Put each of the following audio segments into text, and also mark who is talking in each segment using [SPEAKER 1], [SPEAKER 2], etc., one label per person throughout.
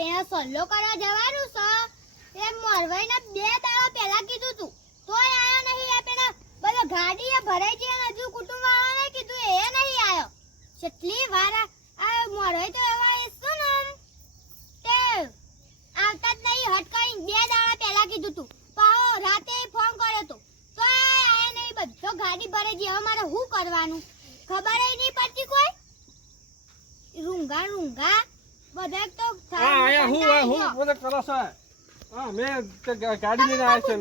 [SPEAKER 1] પેલા સલ્લો કરવા જવાનું છે એ મોરવાઈને બે દાડા પહેલા કીધું તું. તોય આયો નહીં એ પેલા. બધો ગાડી ભરાઈ છે અને હજુ કુટુંબ વાળાને કીધું એ નહીં આયો. કેટલી વાર આ- મોરવાઈ તો એવા શું ને? તે આવતા જ નહીં હટકાઈ બે દાડા પહેલા કીધું તું. પાહો રાતે ફોન કર્યો તો. તોય આયા નહીં, બધો ગાડી ભરાઈ ગઈ હવે મારે શું કરવાનું? ખબર નહીં પડતી કોઈ? રૂંગા રૂંગા બધા તો
[SPEAKER 2] હા આયા હું હું બોલે કરો છો. હા મેં ગાડી લઈને આવ્યા છું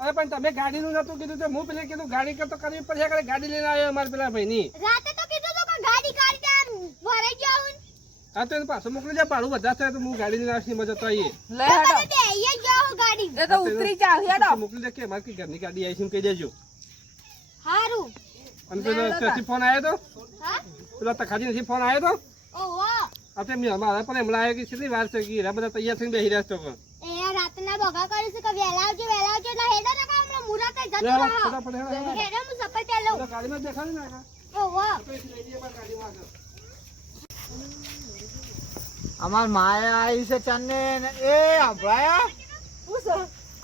[SPEAKER 2] અરે પણ તમે ગાડીનું નતું કીધું તો હું પેલે કીધું ગાડી કરતો કરવી પડશે કે ગાડી લઈને આવ્યો અમારા પેલા ભાઈની.
[SPEAKER 1] રાતે તો કીધું તું કે ગાડી કાઢી આમ ભરાઈ જાઉં
[SPEAKER 2] હા તો એને પાછું મોકલી જાય ભાડું બધા થાય તો હું ગાડી લઈને આવીશ મજા તો આવીએ
[SPEAKER 3] લઈ હેડો.
[SPEAKER 1] તમે બે અહીંયા જાઓ ગાડી.
[SPEAKER 3] એ તો ઉતરી જાવ હેડો.
[SPEAKER 2] મોકલી દે કે અમારી કઈ ઘરની ગાડી આવી છે કહી દેજો.
[SPEAKER 1] હારું.
[SPEAKER 2] અને પેલો ત્યાંથી ફોન આવ્યો તો?
[SPEAKER 1] હા?
[SPEAKER 2] પેલા તખાજી નથી ફોન આવ્યો તો?
[SPEAKER 1] ઓહો
[SPEAKER 2] આ તે અમારા પણ હમણાં આવ્યો કે કેટલી વાર છે કે બધા તૈયાર થઈને બેસી રહ્યા છો પણ
[SPEAKER 1] એ રાતના બગા કરી છે કે વેલા આવજો વેલા આવજો એટલે હેડો ને કામ હમણાં મુરત જ જતું રહો.
[SPEAKER 2] હેડો,
[SPEAKER 1] હું સફર ચાલો
[SPEAKER 2] ગાડીમાં દેખાડે ને કાકા.
[SPEAKER 1] ઓહો.
[SPEAKER 2] લઈ જઈએ પણ ગાડીમાં
[SPEAKER 4] અમાર માયા આવી છે ચન્ને ને. એ હંભળાયા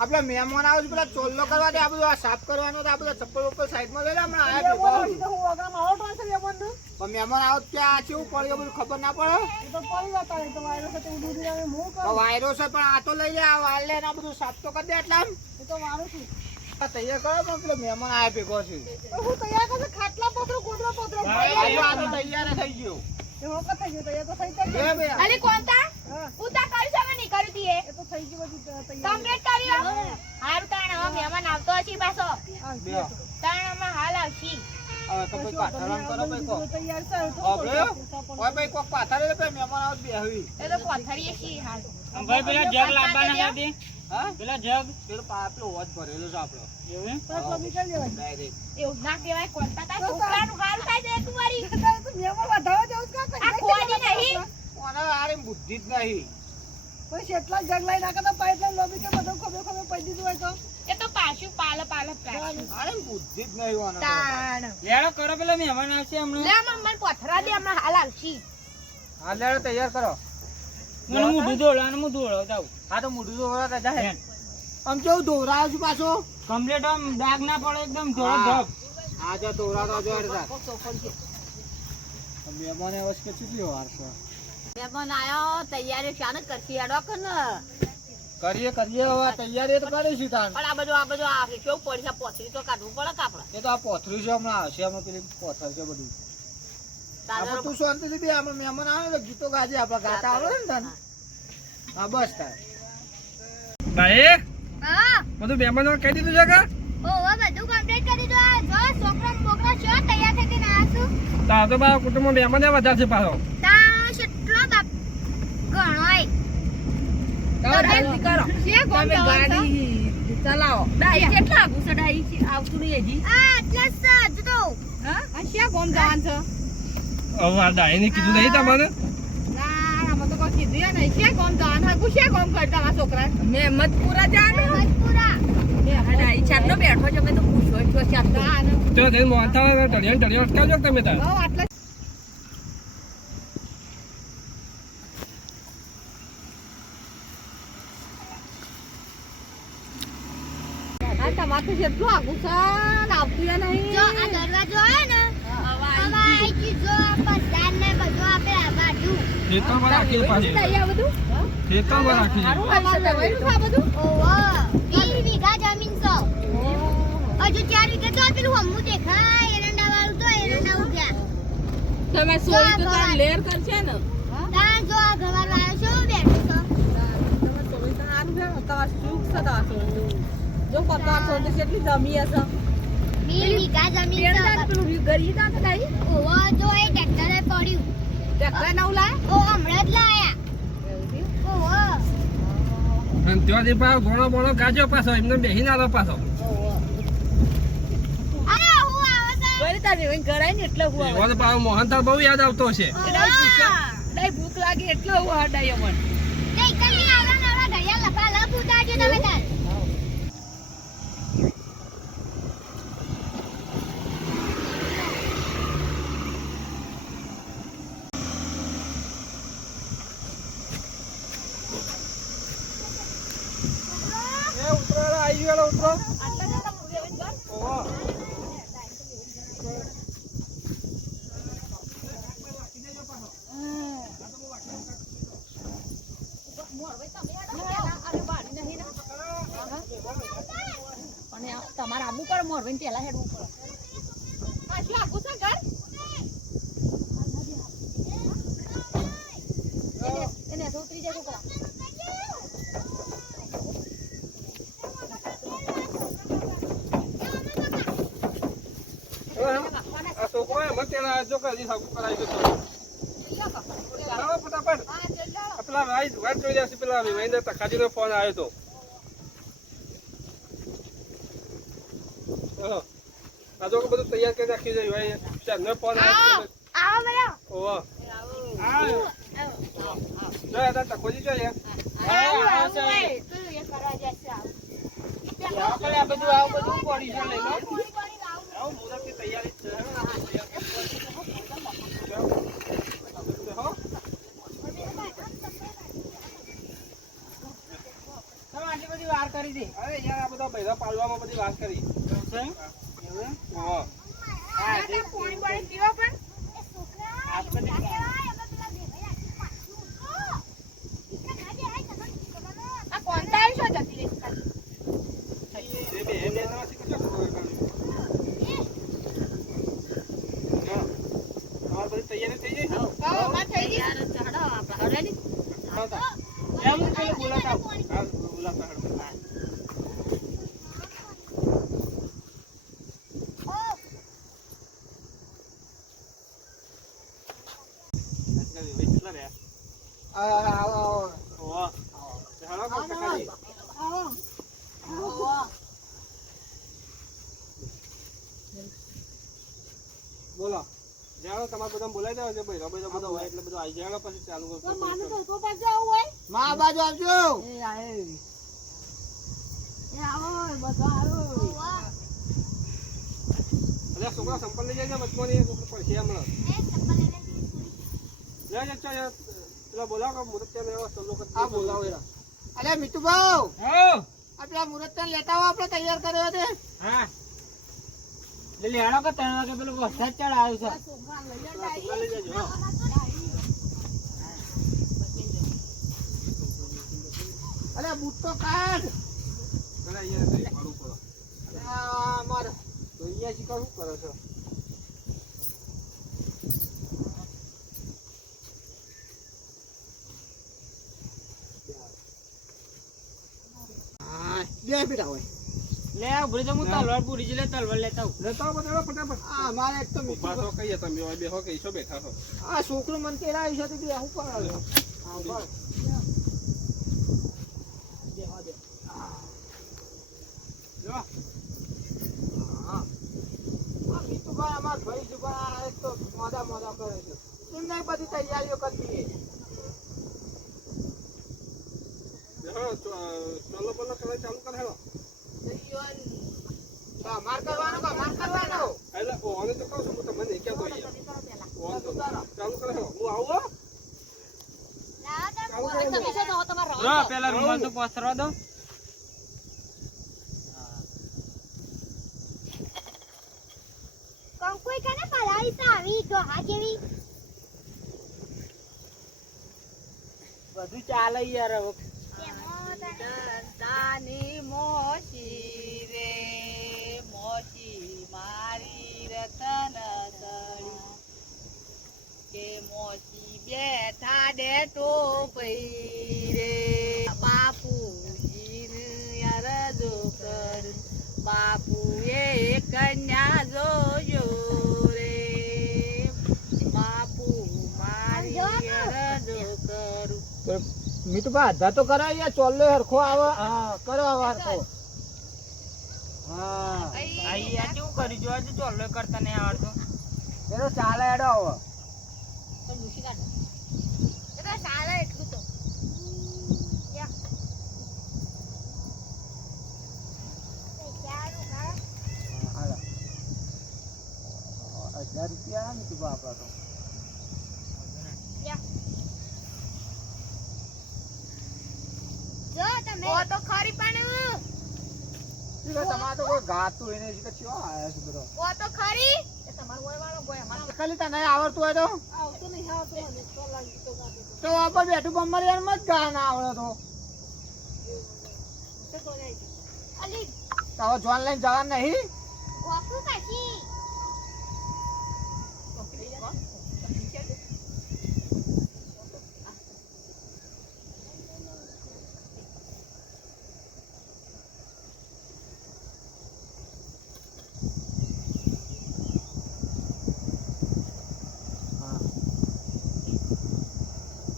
[SPEAKER 4] આપડે મહેમાન આવે છે પેલા ચોલ્લો કરવા દે આ બધું આ સાફ કરવાનું તો આ બધા ચપ્પલ ઉપર સાઈડમાં લઈ લે હમણાં. આયા ભેગા થઈ. પણ મહેમાન આવો ત્યાં કેવું પડ્યું બધું ખબર ના પડે. તો વાયરો છે પણ આ તો લઈ જાય આ વાળ લે ને આ બધું સાફ તો કરી દે એટલા તો મારું છું. તૈયાર કરો પણ પેલો મહેમાન આયા ભેગો છે. આ તો આ તો તૈયાર જ થઈ ગયો લે ભાઈ
[SPEAKER 1] અરે કોણ તા? ઉતા કરી છે નહીં કરી દીએ એ. તો થઈ ગયું બધું કમ્પ્લીટ કર્યો? હારું તાણ હવે મહેમાન આવતો હશે પાછો. તાણ અમે હાલ આવશી.
[SPEAKER 4] હવે તો કોઈ પાથરણ કરો ભાઈ કો તૈયાર કોક. સાંભળ્યો? ઓય ભાઈ કોક પાથરે લે ભાઈ મહેમાન આવત તો બેહવી.
[SPEAKER 1] એ તો પથરીએ છીએ હાલ.
[SPEAKER 5] ભાઈ પેલા જગ લાવવાના નથી
[SPEAKER 4] હા?
[SPEAKER 5] પેલા જગ?
[SPEAKER 4] પેલો પાપલો પેલો ભરેલો છે આપણો.
[SPEAKER 5] એવું
[SPEAKER 4] ડાયરેક્ટ.
[SPEAKER 1] એવું ના કહેવાય કોણ તા છોકરાનું હાલ થાય મેમો એક જવું કા કોઈ નહીં.
[SPEAKER 4] ઓને આરે બુદ્ધિ જ નહીં
[SPEAKER 1] એ તો પાછું પાલ પાલ
[SPEAKER 4] આરે બુદ્ધિ જ નહીં ઓને
[SPEAKER 1] તાણ
[SPEAKER 5] લેડો કરો પેલા મહેમાન આવશે હમણાં
[SPEAKER 1] લે મન મન પથરા દે હમણાં હાલ આવશી
[SPEAKER 4] હા લેડો તૈયાર કરો
[SPEAKER 5] મને મોઢું ધોળવાનું હું ધોળાવતા આવું
[SPEAKER 4] હા તો મોઢું તો જાય આમ કેવું દોરાયો છું પાછો
[SPEAKER 5] કમ્પ્લીટ આમ ડાઘ ના પડે એકદમ ધોળો
[SPEAKER 4] હા.
[SPEAKER 5] ધબ
[SPEAKER 4] હા મહેમાને હવે કેટલી વાર છે
[SPEAKER 3] મહેમાન આયો તૈયારી શાને કરશી હેડો કે ને?
[SPEAKER 4] કરીએ કરીએ હવે તૈયારી તો કરીશું તાન
[SPEAKER 3] પણ આ બધું આ બધું આ કેવું પડશે પોથરી તો કાઢવું પડે કે
[SPEAKER 4] એ તો આ પોથરું છે હમણાં આવશે અમે પેલી પોથર છે બધું. આપણે તું શાંતિથી બે આમાં મહેમાન આવે તો ગીતો ગાજે આપણે ગાતા આવડે ને તને હા. બસ તાર
[SPEAKER 2] ભાઈ?
[SPEAKER 1] હા.
[SPEAKER 2] બધું મહેમાનો કહી દીધું છે કે?
[SPEAKER 1] ઓહો બધું કમ્પ્લીટ કરી દો આ જો છોકરા મોકરા છો તૈયાર થઈને આસુ
[SPEAKER 2] તાર તો બા કુટુંબમાં મહેમાન વધારે છે પાછો
[SPEAKER 1] તા કેટલો બાપ ઘણોય
[SPEAKER 3] કરો
[SPEAKER 1] છે કોણ
[SPEAKER 3] તમે ગાડી ચલાવો. ડાઈ કેટલા આગું ડાઈ છે? આવતું નહીં હજી.
[SPEAKER 1] આ એટલે સજ
[SPEAKER 3] હા? આ શ્યા ગોમ જવાન છે
[SPEAKER 2] હવે આ ડાયને કીધું નહીં તમને?
[SPEAKER 3] ના આમાં તો કોઈ કીધું નહીં. શ્યા ગોમ જવાન આગું શ્યા ગોમ કરતા આ છોકરા. જાને
[SPEAKER 1] મજપુરા
[SPEAKER 3] ડાઈ ચારનો બેઠો છે મેં તો પૂછો છો
[SPEAKER 2] તો અટકાવજો તમે તાર?
[SPEAKER 3] બહુ આટલા આ તમાકુ જેટલું છે? ને આવતું ય નહીં.
[SPEAKER 1] જો આ દરવાજો હે ને હવે આઈ ગઈ. જો પસાર ને બધું આપણે આ બાજુ
[SPEAKER 2] ખેતરમાં રાખી પાછી.
[SPEAKER 3] આ બધું?
[SPEAKER 2] રાખી
[SPEAKER 3] સારું તમારે લેવાયું છે આ બધું?
[SPEAKER 1] ઓહો 20 વીઘા જમીન છે. હજુ ચાર વીઘા તો પેલું હમું દેખાય. એરંડા વાળું તો એરંડા ઉગ્યા.
[SPEAKER 3] તમે સોળી તો તાર લેર કરશે ને.
[SPEAKER 1] ત્યાં જો આ ગવાર વાળો છો બેઠો છો.
[SPEAKER 3] તમે સોળી તો સારું છે તમારે સુખ છે તમારે સોળી જો પતા સોળી કેટલી જમી હશે?
[SPEAKER 1] વીસ વીઘા જમીન છે.
[SPEAKER 3] પેલું ગરી દાન તો ડાઈ
[SPEAKER 1] ઓહો જો એ ટ્રેક્ટરે પડ્યું
[SPEAKER 3] ટ્રેક્ટર નવ લાય?
[SPEAKER 1] ઓ હમણાં જ લાયા. ઓહો.
[SPEAKER 2] અને ત્યાંથી પાછો ઘણો બોણો ગાજો પાછો એમને બેહીને આલો પાછો.
[SPEAKER 3] રેવન કરાય ને એટલે હું આવે
[SPEAKER 2] એવો તો પાછો મોહનથાળ બહુ યાદ આવતો
[SPEAKER 3] છે ભૂખ લાગે એટલે હું ડાઈ અમન
[SPEAKER 1] તે કલી આવડા નવડા ઘડિયા લફા લફ ઉતારજો તમે તાર
[SPEAKER 2] આવી ગયો ઉતરો
[SPEAKER 3] આટલા જણા પૂરી આવીને ઘર?
[SPEAKER 2] ઓહો
[SPEAKER 3] અરે બાળી નહીં ને. અને આ તમારે આબુ પડે મોરબીન પેલા હેડવું પડે. આટલું આઘું છે ઘર? એને- ઉતરી જાય છોકરા.
[SPEAKER 2] પેલા જો કે કરાવી દો ફટાફટ. પેલા ભાઈ વાત જોઈ રહ્યા છે પેલા મહેન્દ્ર તખાજીનો ફોન આવ્યો તો. આ તો કે બધું તૈયાર કરી રાખી છે ભાઈ ચાલ ફોન.
[SPEAKER 1] આવો
[SPEAKER 2] ઓહો. હા. જો આ તકોજી જો યાર.
[SPEAKER 1] આવું આવું તું એ કરવા જશે આવો
[SPEAKER 5] આ બધું આવું બધું પડી છે લઈ લો.
[SPEAKER 2] આવો મુહૂર્તની તૈયારી છે. હો.
[SPEAKER 5] તમે આટલી બધી વાર કરી દે.
[SPEAKER 2] અરે યાર આ બધા બૈરા પાડવામાં બધી વાત કરી.
[SPEAKER 5] હા.
[SPEAKER 1] પાણી પીવા પણ એ છોકરા
[SPEAKER 5] આ બધી
[SPEAKER 1] ના કહેવાય, અમે પેલા ભેગા રાખી પાછું ઉઠો. એટલે ખાલી આય તમે ખબર આ કોણતા છો જતી રહી
[SPEAKER 2] એ બે- એ બે જણાથી કેટલો ખબર કાઢી? હા. તમારી બધી તૈયારી થઈ ગઈ?
[SPEAKER 1] હા માં થઈ ગઈ
[SPEAKER 3] યાર, ચાલો, આપણે હળવેલી.
[SPEAKER 2] હા, તા.
[SPEAKER 5] એમ જ પેલું બોલાતા આવું.
[SPEAKER 2] હા, બોલાતા હાડો. આજકાલ ભાઈ કેટલા રહ્યા?
[SPEAKER 4] આ, આવો, આવો.
[SPEAKER 2] ઓહો. તે હાલો કોણ કાકાજી? બોલો. જાણો તમારે બધા બોલાઈ દેવા છે ભાઈ. બધા બધા હોય એટલે બધું આવી જાણો પછી ચાલુ કરશો.
[SPEAKER 4] હોય. આ બાજુ આવજો.
[SPEAKER 3] એ આય. એ આવો, બધા આવો.
[SPEAKER 2] અલ્યા છોકરા સંપલ લઈ જાય વચમાં છોકરો પડશે હમણાં જા જા ચાલ પેલા બોલાવો કે મુહૂર્ત ત્યાં લેવા સલ્લો કરી
[SPEAKER 4] આ બોલાવો એરા અરે. આ મુહૂર્ત લેતા આવો આપડે તૈયાર કર્યો છે.
[SPEAKER 5] હા. એટલે લેવાનો કે ત્રણ વાગે પેલો વરસાદ ચડ આવ્યો છે
[SPEAKER 2] છોકરા લઈ જજો હા.
[SPEAKER 4] અરે બૂટ તો કાઢ મારે.
[SPEAKER 2] તો શીખવા શું કરો છો?
[SPEAKER 4] હા બે હોય.
[SPEAKER 5] લે ઉભરી તો હું તલવાર પૂરી છે લે તલવાર લેતા આવું.
[SPEAKER 2] લેતા આવો બધા ફટાફટ.
[SPEAKER 4] આ મારે એક તો ઊભા
[SPEAKER 2] તો કહીએ તમે બેહો કહીશો બેઠા છો.
[SPEAKER 4] આ છોકરો મન તેરા આવી છે તો હું હા બસ
[SPEAKER 2] જો
[SPEAKER 4] હા આ મીઠુભાઈ અમાર ભાઈ છે પણ આ એક તો મોડા મોડા કરે છે એમને બધી તૈયારીઓ કરી દઈએ
[SPEAKER 2] બેહો ચલો બલો કરવા ચાલુ
[SPEAKER 5] પેલા રૂમાલ તો પસરવા દો
[SPEAKER 1] કંકુઈ કને પલાળી તો આવી ડોહા જેવી
[SPEAKER 5] બધું ચાલે યાર
[SPEAKER 3] મોસી રે મોસી મારી રતન કે મોસી બેઠા દે ટોપઈ રે બાપુજીને અરજો કર બાપુએ કન્યા જોજો રે બાપુ મારી અરજો કરું
[SPEAKER 4] મીઠુભાઈ આધા તો કરાય યાર ચોલ્લો હરખો આવે હા કરો આવો હરખો. હા.
[SPEAKER 5] આ કેવું કર્યું? જો આજે ચોલ્લો કરતા નહીં આવડતો.
[SPEAKER 4] એનો ચાલે એડો આવે
[SPEAKER 3] પણ મૂકી કાઢો
[SPEAKER 1] એ તો ચાલે એટલું તો. યા. પૈસાનું ઘર.
[SPEAKER 4] હાલો. હજાર રૂપિયા નથી આપડા તો
[SPEAKER 1] જો તમે તો ખરી પણ.
[SPEAKER 4] ગાતું એને કે ચો આયા છે બધો.
[SPEAKER 1] ઓ તો ખરી.
[SPEAKER 4] ખાલી તને આવડતું હોય તો.
[SPEAKER 3] આવતું નહીં આવતું તો લાગી તો ગાતો તો.
[SPEAKER 4] આપણે બેઠું બમ્બર યાર મત ગા ના આવડે તો.
[SPEAKER 3] તો તો જાય છે.
[SPEAKER 1] અલી.
[SPEAKER 4] તો જોન લઈને જવાનું નહીં
[SPEAKER 1] ગોખું પછી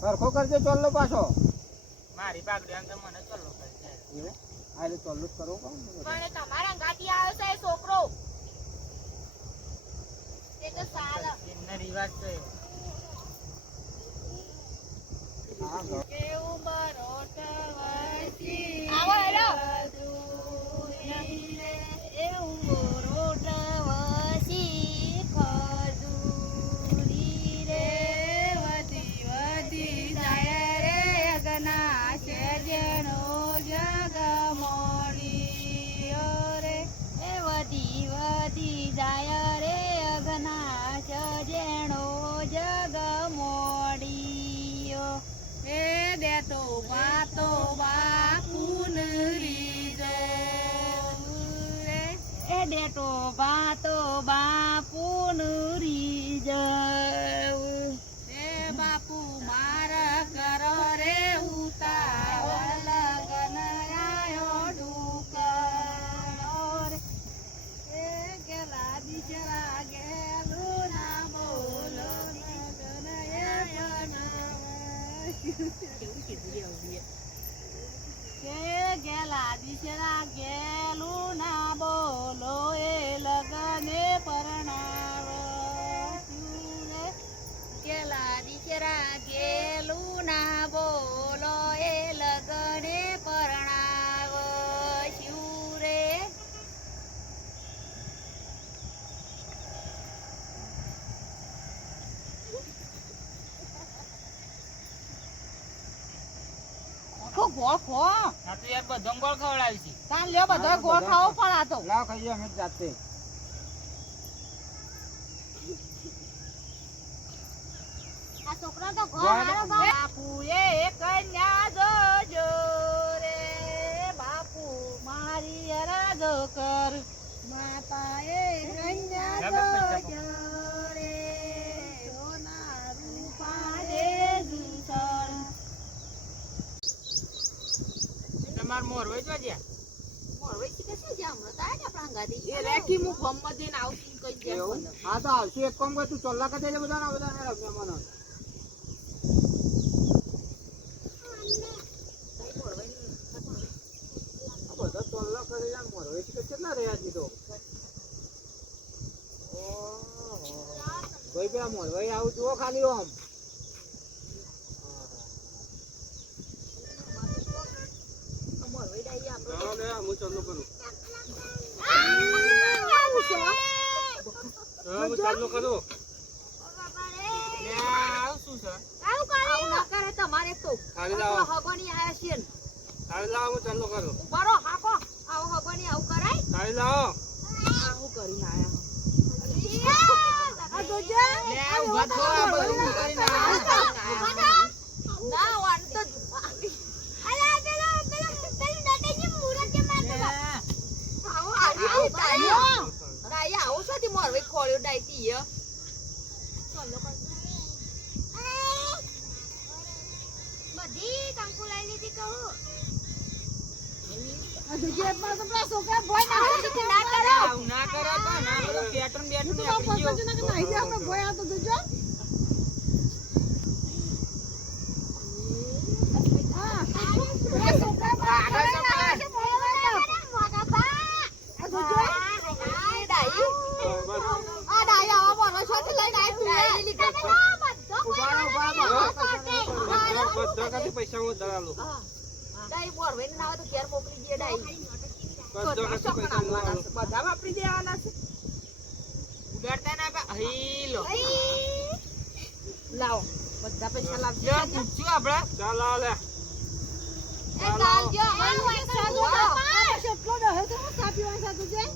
[SPEAKER 4] સરખો કરજો ચોલ્લો પાછો.
[SPEAKER 5] મારી પાકડી અંદર મને ચોલ્લો કરશે.
[SPEAKER 4] એવું? આ એટલે ચોલ્લો જ કરવો
[SPEAKER 1] પણ તમારા ગાડી આવ્યો છે એ છોકરો. એ તો સાલ.
[SPEAKER 5] એમનો રિવાજ છે. કેવું
[SPEAKER 4] હા, ગો-
[SPEAKER 1] આવો હેલો. વધી
[SPEAKER 3] ગો ખો.
[SPEAKER 5] તો યાર બધો ગોળ ખવડાવી છે.
[SPEAKER 3] તાન લ્યો બધો ગોળ ખાવો પણ આ તો
[SPEAKER 4] લાવ ખાઈએ અમે જાતે
[SPEAKER 1] આ છોકરો તો ઘર
[SPEAKER 4] ગોળ-
[SPEAKER 1] હારો બા-
[SPEAKER 3] બાપુ એ કન્યા જોજો રે બાપુ મારી અરજો કર માતા એ કન્યા
[SPEAKER 5] જા બાપ, પૈસા
[SPEAKER 3] જોજો રે સોના રૂપા રે દૂષણ
[SPEAKER 5] તમાર મોર વેચવા જ્યાં
[SPEAKER 3] એ રેકી મુ ગમમાં જઈને આવતી કઈ દે
[SPEAKER 4] હા તો આવશે. એક કામ કર તું ચોલ્લા કરી દેજે બધાને બધાને મહેમાનો. બધા ચોલ્લા કરી જાય કેટલા રહ્યા છે તો? ઓહો. ભાઈ બે મોર. આવું જુઓ ખાલી આમ.
[SPEAKER 2] લે હું. ચાલુ કરું હું ચાલુ કરે
[SPEAKER 3] આયા છીએ ને.
[SPEAKER 2] થાળી લાવો હું ચાલુ કરું
[SPEAKER 3] ઉભારો હાકો આવો હગવાની આવું કરાય
[SPEAKER 2] થાળી લાવો
[SPEAKER 3] આવું કરીને આયા
[SPEAKER 5] લે, આ ઊભા થો, આ બધું ઊભું કરીને આવો.
[SPEAKER 3] ના વાન તો
[SPEAKER 1] અલા પેલો પેલો પેલું દાદાજી મુરત જે મારતો
[SPEAKER 5] લે,
[SPEAKER 3] આવો આવો ડાયો ડાયો આવો સાથી મોરવે ખોળ્યો ડાયતી ય
[SPEAKER 1] બધી કંકુ લઈ લીધી કહું
[SPEAKER 5] ના કરો ના કરો પેટર્ન બેટર્ન નીકળી ગયું.
[SPEAKER 3] આ ડાયો આવો મોરવે સાથી લઈને આવી તું
[SPEAKER 2] બધા બધા કાંથી પૈસા હું ધરાલું
[SPEAKER 3] ડાઈ મોરવે ને ના આવે તો ઘેર મોકલી દે ડાઈ
[SPEAKER 2] બધા કાંથી પૈસા હું આલું.
[SPEAKER 3] બધા વાપરી દેવાના છે
[SPEAKER 5] ઉડાડતા ના પા- હઈ લો.
[SPEAKER 3] લાવો બધા પૈસા લાવજો
[SPEAKER 5] લે, પૂછ્યું આપણે
[SPEAKER 2] ચાલ લાવો લે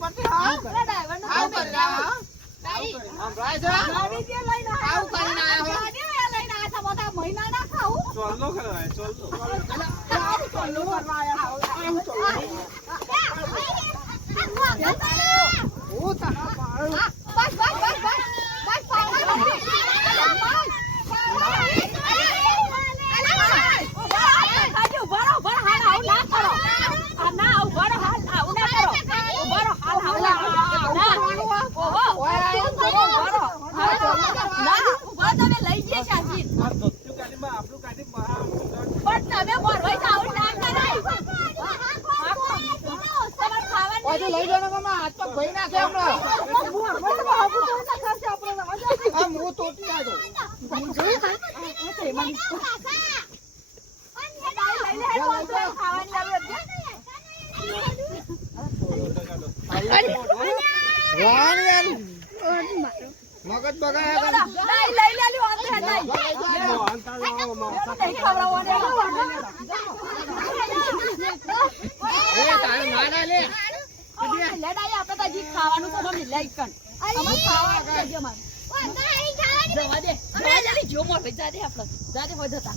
[SPEAKER 1] ખબર નહીં પડતી, આવું કરે. આવું કરે, હા? સંભળાય છે? આવું કરીને આયા હો.
[SPEAKER 2] ચોલ્લો ખરવાય, ચોલ્લો.
[SPEAKER 1] હું તારા પાડું.
[SPEAKER 2] આ ધોતિયું કાઢીમાં આપણું કાઢી બહાર
[SPEAKER 1] પાછું લઈ જાઓ ને મામા, હાથ પગ ભરી નાખે હમણાં. આ મું તોડી નાખ્યો. વાહ ને યાર. મગજ બગાડ્યા કરે.
[SPEAKER 2] મોહનથાળ લાવો, મોહનથાળ.
[SPEAKER 1] એ તારે ના તો જી
[SPEAKER 3] ખાવાનું તો તમે લઈ કણ. જવા દે જો મોર ભાઈ જાદે આપણે. જાદે હોય જતા